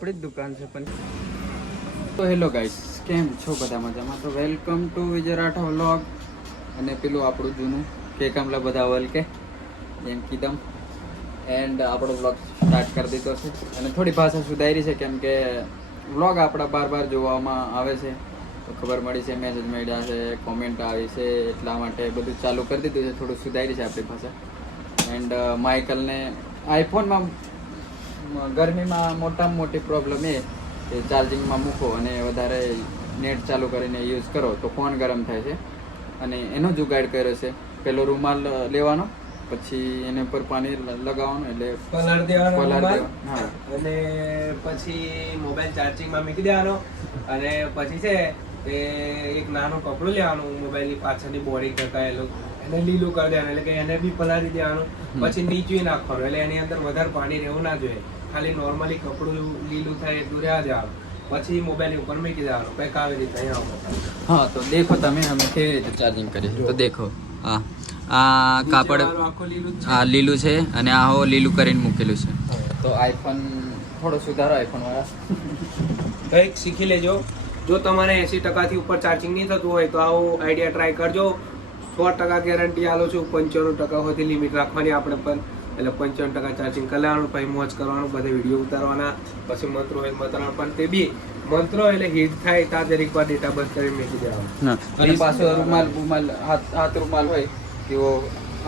આપણી જ દુકાન છે પણ. તો હેલો ગાઈસ, કેમ છો બધા મજામાં? તો વેલકમ ટુ વિજય રાઠા વ્લોગ. અને પેલું આપણું જૂનું કે કમલા બધા વલ કે જેમ કીધમ એન્ડ આપણો વ્લોગ સ્ટાર્ટ કરી દીધો છે. અને થોડી ભાષા સુધારી છે કેમ કે વ્લોગ આપણા બાર જોવામાં આવે છે તો ખબર મળી છે, મેસેજ મળ્યા છે, કોમેન્ટ આવી છે, એટલા માટે બધું ચાલુ કરી દીધું છે. થોડું સુધારી છે આપણી ભાષા. એન્ડ માઇકલને આઈફોનમાં ગરમીમાં મોટામાં મોટી પ્રોબ્લેમ એ કે ચાર્જિંગમાં મૂકો અને વધારે નેટ ચાલુ કરીને યુઝ કરો તો ફોન ગરમ થાય છે. અને એનો જુગાડ કર્યો છે. પેલો રૂમાલ લેવાનો, પછી એના ઉપર પાણી લગાવવાનું એટલે પલાળ દેવાનો. હા, અને પછી મોબાઈલ ચાર્જિંગમાં મૂકી દેવાનો. અને પછી છે તે એક નાનું કપડું લેવાનું, મોબાઈલની પાછળની બોડી ટકાયેલું, એને લીલું કરી દેવાનું, એટલે કે એને બી પલાળી દેવાનું. પછી નીચું નાખવાનું, એટલે એની અંદર વધારે પાણી રહેવું ના જોઈએ. ખાલી નોર્મલી કપડું લીલું થાય એટલું રહેવા દેવાનું. પછી મોબાઈલ ઉપર મૂકી દેવાનું. કંઈક આવી રીતે અહીંયા. હા, તો દેખો તમે અમે કેવી રીતે ચાર્જિંગ કરીએ. તો દેખો આ કાપડ આ લીલું છે અને આ લીલું કરીને મૂકેલું છે. તો આઈફોન થોડો સુધારો આઈફોન વાળા કંઈક શીખી લેજો. જો તમારે 80% થી ઉપર ચાર્જિંગ નહીં થતું હોય તો આવો આઈડિયા ટ્રાય કરજો. 100% ગેરંટી આલો છું. 95% સુધી લિમિટ રાખવાની આપણે પણ, એટલે 95% ચાર્જિંગ કરી લેવાનું. પછી મોજ કરવાનું, બધે વિડીયો ઉતારવાના. પછી મંત્રો હોય મંત્રણા, પણ તે બી મંત્રો એટલે હિટ થાય ત્યાં જરીક વાર ડેટા બંધ કરીને મૂકી દેવાનો. અને પાછો રૂમાલ હાથ રૂમાલ હોય એવો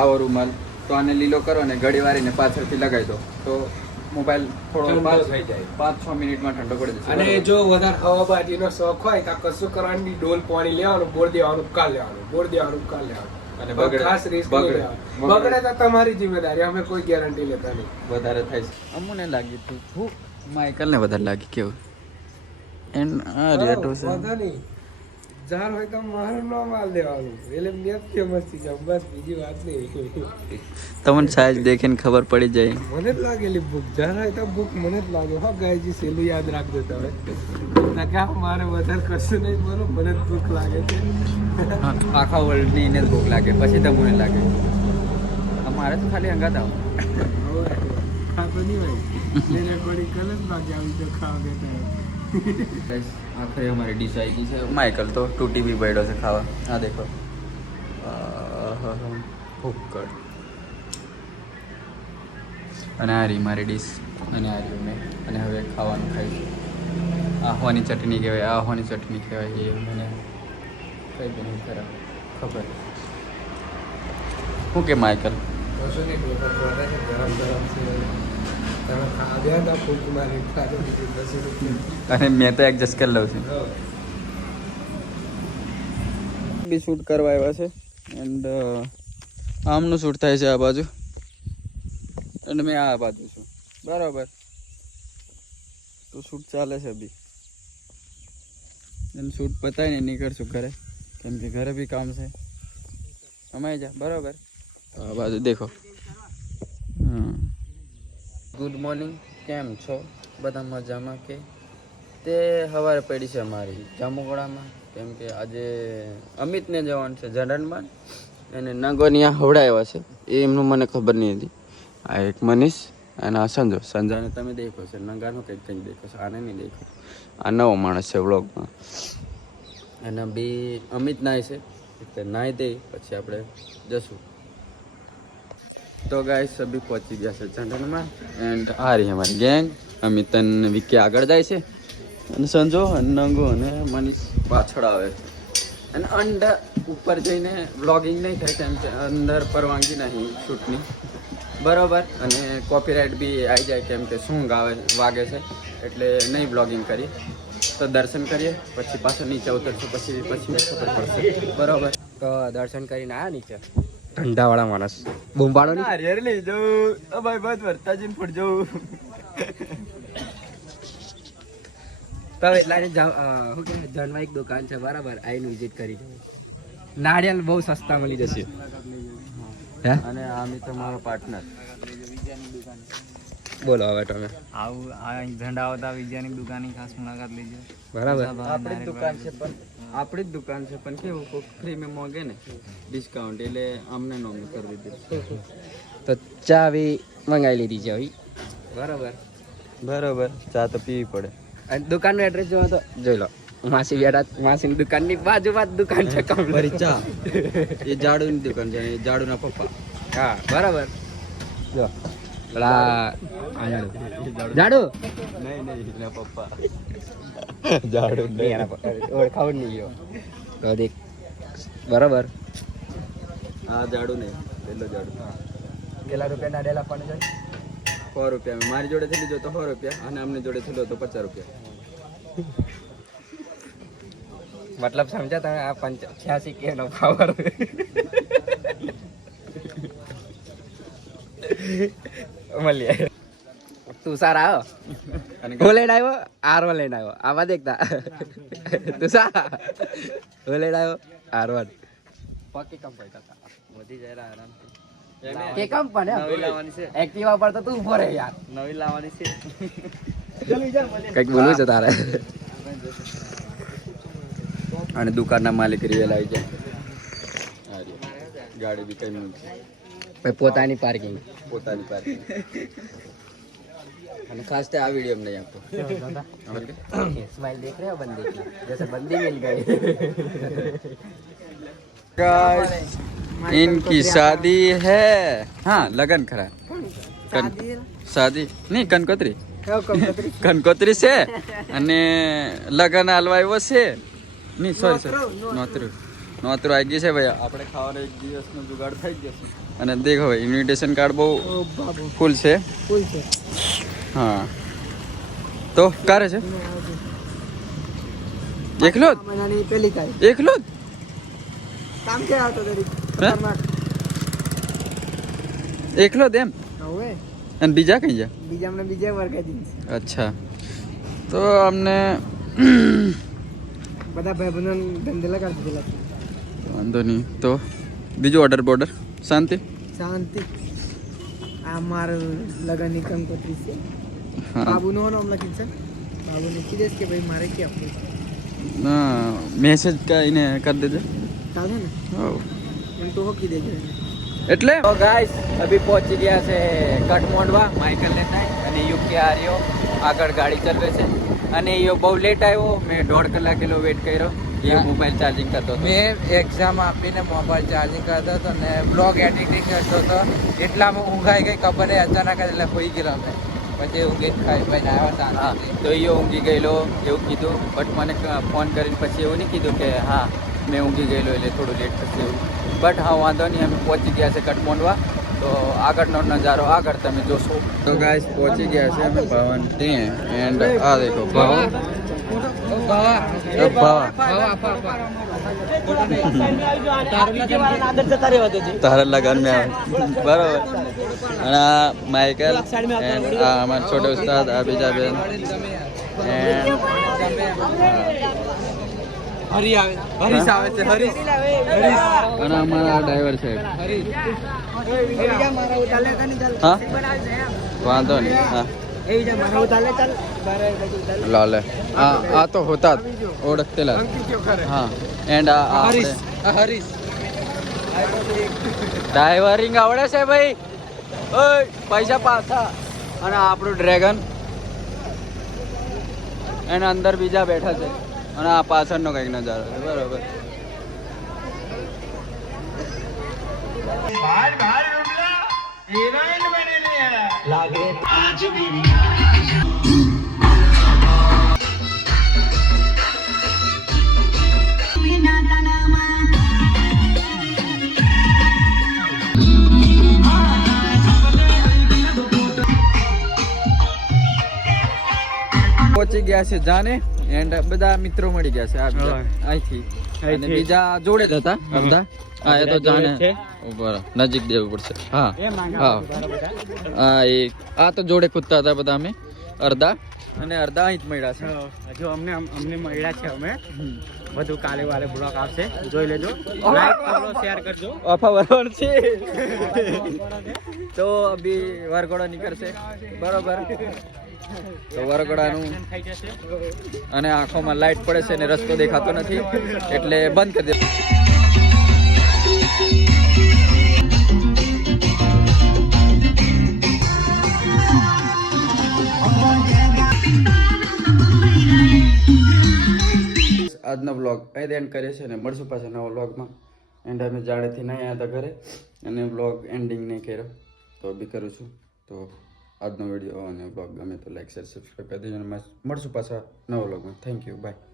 આવો રૂમાલ, તો આને લીલો કરો અને ઘડી વારીને પાછળથી લગાવી દો તો મોબાઈલ થોડો 5-6 મિનિટમાં ઠંડો પડી જશે. અને જો વધારે હવાબાજીનો શોખ હોય તો કશું કરવાની, ડોલ પાણી લેવાનું, બોર દેવાનું, કાલ લેવાનું, બોર દેવાનું, કાલ લેવાનું. અને ખાસ રિસ્ક બગડે તો તમારી જિમ્મેદારી, અમે કોઈ ગેરંટી લેતા નહીં. વધારે થાય છે. અમને લાગી હતું હું માઇકલ ને વધારે લાગી કેવું એન્ડ આ રેટો છે. વાંધો નહીં, જાર હોય તો મારું ન માલ દેવાનું, એટલે મેં ફેમસ થઈ જાવ, બસ બીજી વાત નહીં. તમને સાઈઝ દેખીને ખબર પડી જાય. મને જ લાગેલી ભૂખ, જાર હોય તો ભૂખ મને જ લાગે. હા ગાયજી, સેલું યાદ રાખજો તમે. મારે વધારે કશું નહીં બોલો, મને જ ભૂખ લાગે છે. આખા વર્લ્ડની એને જ ભૂખ લાગે, પછી તમને લાગે. અમારે તો ખાલી અંગાત આવો ખાતો નહીં હોય એને બડી કલ જ બાકી આવી તો ખાવા દેતા. આખરે અમારી ડીશ આવી ગઈ છે. માઇકલ તો તૂટી બી પડ્યો છે ખાવા. આ દેખો ભૂક્કડ. અને આ રહી મારી ડીશ, અને આ રહ્યું મેં. અને હવે ખાવાનું ખાઈશું. આહવાની ચટણી કહેવાય, આહવાની ચટણી કહેવાય. એ મને કઈ બી નહીં ખબર. શું કે માઇકલ? કશું નહીં, ગરમ ગરમ છે. તમે ખાધ્યા હતા ફૂલ મારી ખાધો બીજું 10 રૂપિયા. અને મેં તો એડજસ્ટ કરી લઉં છું. બી શૂટ કરવા આવ્યા છે એન્ડ આમનું શૂટ થાય છે આ બાજુ અને મેં આ બાજુ છું, બરાબર. તો શૂટ ચાલે છે બી. એમ શૂટ પતાય ને નીકળશું ઘરે, કેમ કે ઘરે બી કામ છે. અમાઈ જા, બરાબર. આ બાજુ દેખો. ગુડ મોર્નિંગ, કેમ છો બધા? મજામાં કે? તે સવારે પડી છે અમારી જામુગોડામાં, કેમ કે આજે અમિતને જવાનું છે જડનમાં એને નગોનિયા હવડાવ્યા છે. એ એમનું મને ખબર નહીં હતી. આ એક મનીષ અને આ સંજાને તમે દેખો છે. નગાનો કંઈક દેખો છે, આને નહીં દેખો. આ નવો માણસ છે વ્લોગમાં. અને બી અમિત નાય છે, એટલે નાહી દે પછી આપણે જશું. તો ગાઈસ અભી પહોંચી ગયા છે ચંદનમાં એન્ડ આ રહી અમારી ગેંગ. અમિત અને વિકી આગળ જાય છે અને સંજો અને નંગો અને મનીષ પાછળ આવે છે. અને અંડર ઉપર જઈને વ્લોગિંગ નહીં થાય કેમ કે અંદર પરવાનગી નહીં શૂટની, બરાબર. અને કોપીરાઇટ બી આવી જાય કેમ કે શું વાગે છે, એટલે નહીં વ્લોગિંગ કરીએ. તો દર્શન કરીએ પછી પાછળ નીચે ઉતરશું, પછી ખબર પડશે, બરાબર. તો દર્શન કરીને આવ્યા નીચે. ઠંડાવાળા માણસ બૂમવાળો ને હરિયર લઈ જાઉં ભાઈ, બસ વર્તા જઈને ફટ જાઉં. તો એટલા જણવા એક દુકાન છે, બરાબર, આઈને વિઝિટ કરી. નાળિયેર બહુ સસ્તા મળી જશે. અને આમી તમારો પાર્ટનર. બોલો હવે તમે. આવું આ ઝંડા આવતા વિજયાની દુકાનની ખાસ મુલાકાત લેજો. બરાબર. આપણી જ દુકાન છે પણ કેવું ફ્રી માં મોગે ને ડિસ્કાઉન્ટ, એટલે અમને નોમ કરી દીધું. તો ચા બી મંગાવી લીધી છે હવે, બરાબર. બરોબર, ચા તો પીવી પડે. અને દુકાનનું એડ્રેસ જોવા તો જોઈ લો. માસી બેઠા, માસીની દુકાનની બાજુમાં જ દુકાન છે. ફરી ચા એ જાડુની દુકાન છે, એ જાડુના પપ્પા. હા બરાબર. જો પેલા જાડુ નહીં એના પપ્પા. જાડુ ઓળખાવું નહીં ગયો તો દેખ બરાબર. હા જાડુ નહીં, પેલો જાડુ. કેટલા રૂપિયા નાડેલા પણ જાય? 100 રૂપિયા. મારી જોડે થી લીધો તો 100 રૂપિયા અને અમને જોડે થી લો તો 50 રૂપિયા. મતલબ સમજ્યા તમે? આ 85 કે નો પાવર. મળીએ. તું સારા આવ્યો હું લઈને આવ્યો, R1 લઈને આવ્યો. આમાં દેખતા તું સારા હું લઈને આવ્યો R1. પક્કી કમ પૈસા વધી જાય આરામથી. કે કમ પણ નવી લાવવાની છે, એક્ટિવા પર તો તું ઉભો રહે યાર. નવી લાવવાની છે. કઈક બોલવું છે તારે? અને દુકાનના માલિક રિયલ આવી જાય. ગાડી બી કઈ મૂકી ભાઈ પોતાની પાર્કિંગ, પોતાની પાર્કિંગ. અને ખાસ તો આ વિડીયો નહીં આપતો. स्माइल देख रहे हो बंदे की, जैसे बंदी मिल गई. गाइस इनकी शादी है. हाँ लगन खरा शादी नहीं કંકોત્રી કંકોત્રી છે અને લગન હાલવાયો છે. નહીં સોરી નોતરું આવી ગઈ છે ભાઈ. આપણે ખાવાનો એક દિવસનો જુગાડ થઈ જશે. અને દેખો ભાઈ ઇન્વિટેશન કાર્ડ બહુ ફૂલ છે. હા તો કારે છે એકલો જ એકલો જ એકલો જ એમ. અને બીજા કઈ જા? અચ્છા તો અમને બધા ભાઈબંધો ધંધે લગાડી દીધેલા. વાંધો નહીં. તો બીજું ઓર્ડર બોર્ડર શાંતિ શાંતિ. આ મારું લગનની કંકોત્રી છે. હા બાબુનો નામ લખી છે. બાબુને કીધેસ કે ભાઈ મારે કે આપવું ના મેસેજ કઈને કરી દેજે. ચાલે ને? હો એમ તો હોકી દેજો. એટલે तो गाइस अभी पहुंच गया છે કઠમોંડવા માઇકલ લેતા અને યુકે આર્યો આગળ ગાડી ચલાવે છે અને એ બહુ લેટ આવ્યો. મેં 1.5 કલાક એનો વેટ કર્યો. એ મોબાઈલ ચાર્જિંગ કરતો હતો. મેં એક્ઝામ આપીને મોબાઈલ ચાર્જિંગ કરતો હતો ને બ્લોગ એડિટિંગ કરતો હતો. એટલામાં ઊંઘાઈ ગઈ ખબર નહીં, અચાનક જ એટલે હોઈ ગયેલો મેં. પછી ઊંઘી ખાઈ પીને આવ્યા હા હતા. તો એ ઊંઘી ગયેલો એવું કીધું. બટ મને ફોન કરીને પછી એવું નહીં કીધું કે હા મેં ઊંઘી ગયેલો એટલે થોડું લેટ થશે એવું. બટ હા વાંધો નહીં, અમે પહોંચી ગયા છે કઠમોંડવા. તો આગળનો નજારો આગળ તમે જોશો. તો ગાઈસ પહોંચી ગયા છે અમે ભવન ત્યાં. એન્ડ આ દેખો ભવન તારા લગન में બરોબર. અને આ માઇકલ એન્ડ આ અમારા છોટે ઉસ્તાદ આ બીજા બેન હરીશ આવે છે. હરીશ અને અમારા ડ્રાઈવર સાહેબ. હા વાંધો નહીં. હા લાલે આ તો હોતા જ ઓળખતેલા. હા એન્ડ આ હરીશ ડ્રાઈવરિંગ આવડે છે ભાઈ. ઓય પૈસા પાછા. અને આપણું ડ્રેગન એના અંદર બીજા બેઠા છે. અને આ પાછળનો કંઈક નજારો છે બરોબર. પહોંચી ગયા છે જાને. એન્ડ બધા મિત્રો મળી ગયા છે આ બીજા અહીંથી. અને બીજા જોડે જ હતા અડધા. હા એ તો જાણે ઉપર નજીક દેવું પડશે. હા હા હા એ આ તો જોડે કૂદતા હતા બધા અમે અડધા. અને અડધા અહીં જ મળ્યા છે. જો અમને મળ્યા છે. અમે બધું કાલે વાલે બ્લોગ આવશે, જોઈ લેજો. લાઈક કરજો, શેર કરજો. ઓફા બરોબર છે. તો અભી વરઘોડો નીકળશે બરોબર. તો વરઘોડાનું અને આંખોમાં લાઈટ પડે છે અને રસ્તો દેખાતો નથી એટલે બંધ કરી દે. Oh, આજનો બ્લોગ અહીં એન્ડ કરીએ છીએ અને મળશું પાછા નવા બ્લોગમાં. એન્ડ અમે જાડેથી નહીં આવ્યા હતા ઘરે અને બ્લોગ એન્ડિંગ નહીં કર્યો તો બી કરું છું. તો આજનો વિડીયો અને બ્લોગ ગમે તો લાઈક શેર સબસ્ક્રાઈબ કરી દેજો અને મળશું પાછા નવા બ્લોગમાં. Thank you, by.